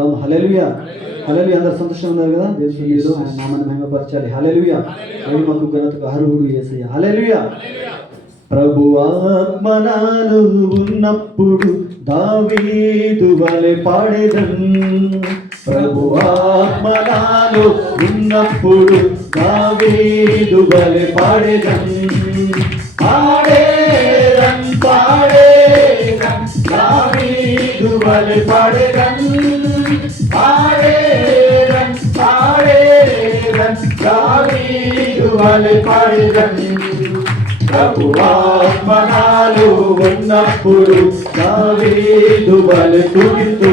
హల్లెలూయా హల్లెలూయా. అందరూ సంతోషంగా ఉన్నారు కదా? దేవుడు ఆయన నామాన్ని మహిమపరచాలి. హల్లెలూయా. మహిమకు ఘనతకు అర్హుడు యేసయ్య. హల్లెలూయా. ప్రభు ఆత్మనాలు ఉన్నప్పుడు దావీదు వలె పాడెదన్. ప్రభు ఆత్మనాలు ఉన్నప్పుడు దావీదు వలె పాడెదన్. పాడేదన్ పాడేదన్ దావీదు వలె పాడెదన్. పాడేదన్ పాడేదన్ దావీదు వలె పాడెదన్. ప్రభు ఆత్మనాలు ఉన్నప్పుడు దావీదు వలె స్తుతిస్తూ.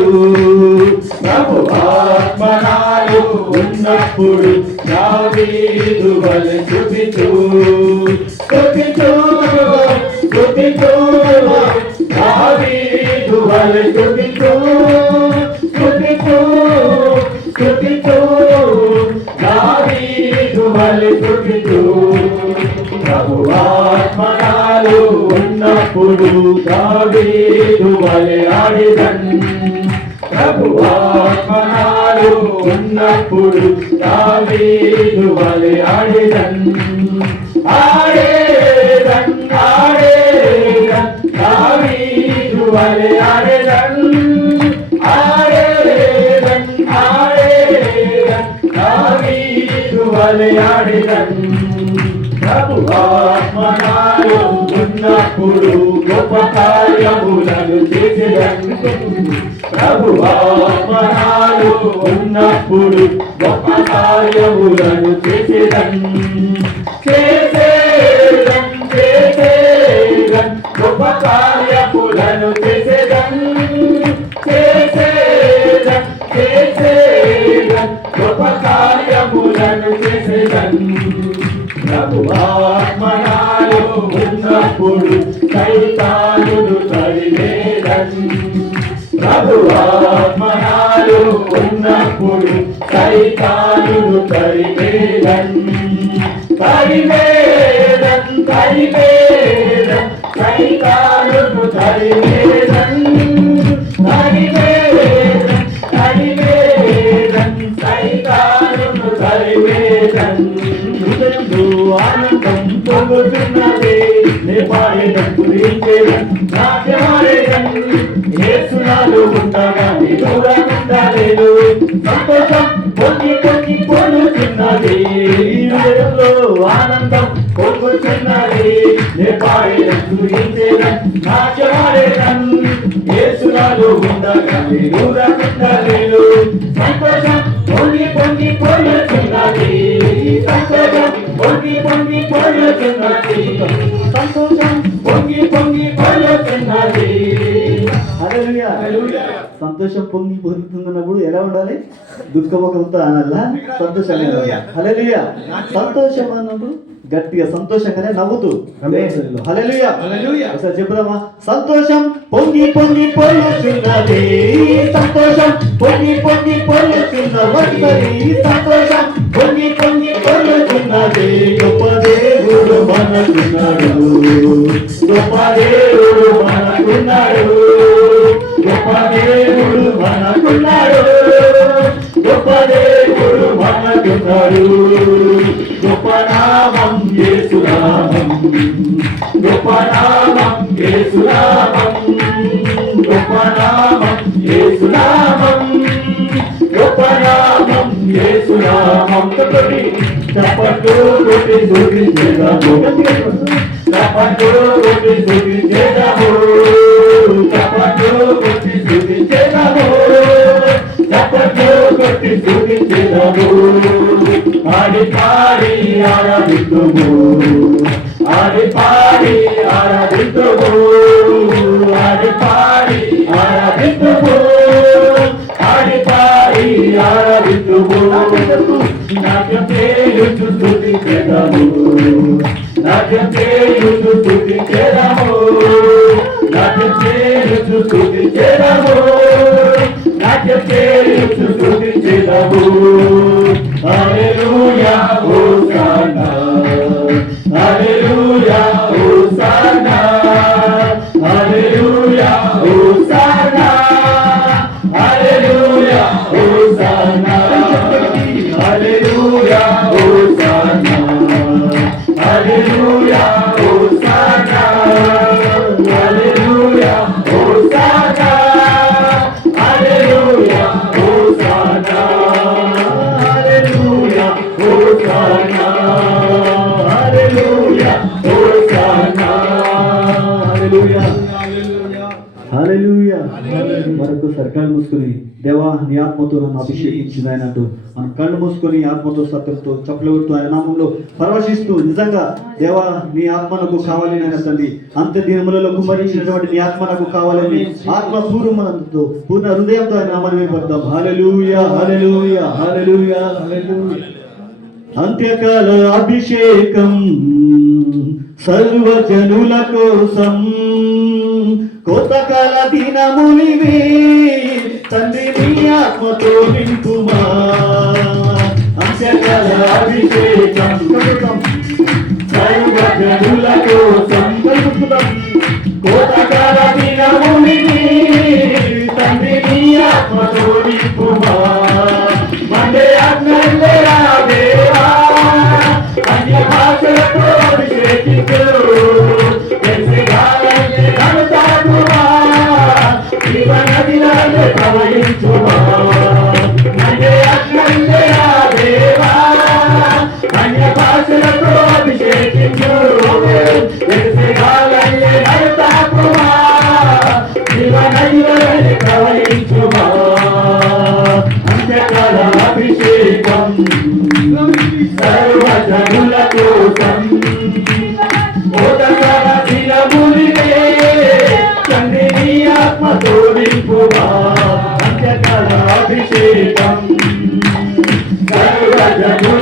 ప్రభు ఆత్మనాలు ఉన్నప్పుడు దావీదు వలె స్తుతిస్తూ. స్తుతిస్తూ స్తుతిస్తూ దావీదు వలె స్తుతిస్తూ. స్తుతిస్తూ స్తుతిస్తూ దావీదు వలె స్తుతిస్తూ. ప్రభు ఆత్మనాలు ఉన్నప్పుడు దావీదు వలె ఆడెదన్. ప్రభు ఆత్మనాలు ఉన్నప్పుడు దావీదు వలె ఆడెదన్. ఆడెదన్ ఆడెదన్ దావీదు వలె ఆడెదన్. ఆడెదన్ ఆడెదన్ దావీదు వలె ఆడెదన్. ప్రభు ఆత్మనాలు ఉన్నప్పుడు గొప్ప కార్యములను చేసెదన్. ప్రభు ఆత్మనాలు ఉన్నప్పుడు గొప్ప కార్యములను చేసెదన్. చేసెదన్ చేసెదన్ గొప్ప కార్యములను చేసెదన్. చేసెదన్ చేసెదన్ గొప్ప కార్యములను చేసెదన్. ప్రభు ఆత్మనాలు ఉన్నప్పుడు సైతానుడు తరిమేదన్. ప్రభు ఆత్మనాలు ఉన్నప్పుడు సైతానుడు తరిమేదన్. తరిమేదన్ తరిమేదన్ సైతానుడు తరిమేదన్. తరిమేదన్ తరిమేదన్ సైతానుడు తరిమేదన్. ఆనందం పొందుతున్నదే నే పాడేదన్ గురించేదన్. నాట్యమాడేదన్ యేసునాలు ఉండగా నీ దూరం ఉండలేదు. సంతోషం పొంగి పొంగి పొందుతున్నది హృదయంలో ఆనందం పొందుతున్నది. నే పాడేదన్ గురించేదన్. నాట్యమాడేదన్ యేసునాలు ఉండగా నీ దూరం ఉండలేదు. సంతోషం పొంగి పొంగి పొందుతున్నది. సంతోషం పొంగి పొంగి పొందుతున్నది. సంతోషం పొంగి పొంగి పొందుతున్నది. హల్లెలూయా హల్లెలూయా. సంతోషం పొంగి పొందుతున్నప్పుడు ఎలా ఉండాలి? దుఃఖముఖంతో అనాలా? సంతోషంగా. హల్లెలూయా. సంతోషం అన్నప్పుడు గట్టిగా సంతోషంగానే నవ్వుతూ. హల్లెలూయా హల్లెలూయా. ఒకసారి చెప్పుదామా? సంతోషం పొంగి పొంగి పొందుతున్నది. సంతోషం పొంగి పొంగి పొందుతున్నది. సంతోషం పొంగి పొంగి పొందుతున్నది. గొప్ప దేవుడు మనకున్నాడు. గొప్ప దేవుడు మనకున్నాడు. గొప్ప దేవుడు మనకున్నాడు. గొప్ప దేవుడు మనకున్నాడు. గొప్ప నామం యేసు నామం. గొప్ప నామం యేసు నామం. గొప్ప నామం యేసు నామం. గొప్ప నామం యేసు నామం. చప్పట్లు కొట్టి స్తుతించెదము. చప్పట్లు కొట్టి స్తుతించెదము. చప్పట్లు కొట్టి స్తుతించెదము. చప్పట్లు కొట్టి స్తుతించెదము. ఆడి పాడి ఆరాధిద్దుము. ఆడి పాడి ఆరాధిద్దుము. ఆడి పాడి ఆరాధిద్దుము. ఆడి పాడి ఆరాధిద్దుము. నాట్యం చేయుచు స్తుతించెదము. నాట్యం చేయుచు స్తుతించెదము. నాట్యం చేయుచు స్తుతించెదము. నాట్యం చేయుచు స్తుతించెదము. హల్లెలూయా హోసానా. హల్లెలూయా హోసానా. హల్లెలూయా హోసానా. హల్లెలూయా దేవా నీ ఆత్మతో నన్ను అభిషేకించింది ఆయన అంటూ మనం కళ్ళు మూసుకొని ఆత్మతో సత్యంతో చప్పలగొడుతూ ఆయన నామంలో పరవశిస్తూ నిజంగా దేవా నీ ఆత్మ నాకు కావాలి నాయన తండ్రి అంత్య దినములలో కుమరించినటువంటి నీ ఆత్మ నాకు కావాలని ఆత్మ పూర్వమంతో పూర్ణ హృదయంతో ఆయన నామాన్ని వేపడతాం. హల్లెలూయా హల్లెలూయా హల్లెలూయా హల్లెలూయా. అంత్యకాల అభిషేకం సర్వజనుల కోసం కోతకాల దినములివే తండ్రి నీ ఆత్మతో నింపుమా. అంత్యకాల అభిషేకం సర్వజనుల కోసం కోతకాల దినములివే తండ్రి నీ ఆత్మతో నింపుమా. మండే అగ్నల్లే రావేవా అన్య భాషలతో అభిషేకించు జీవనదిలాగే ప్రవహించుమా. మండే అగ్నల్లే రావేవా అన్య భాషలతో అభిషేకించు నడతాకుమా. జీవనదిలాగే ప్రవహించుమా. అంత్యకాల అభిషేకం సర్వజనుల కోసం కోతకాల దినములివే తండ్రి నీ ఆత్మతో నింపుమా. అంత్యకాల అభిషేకం సర్వజనుల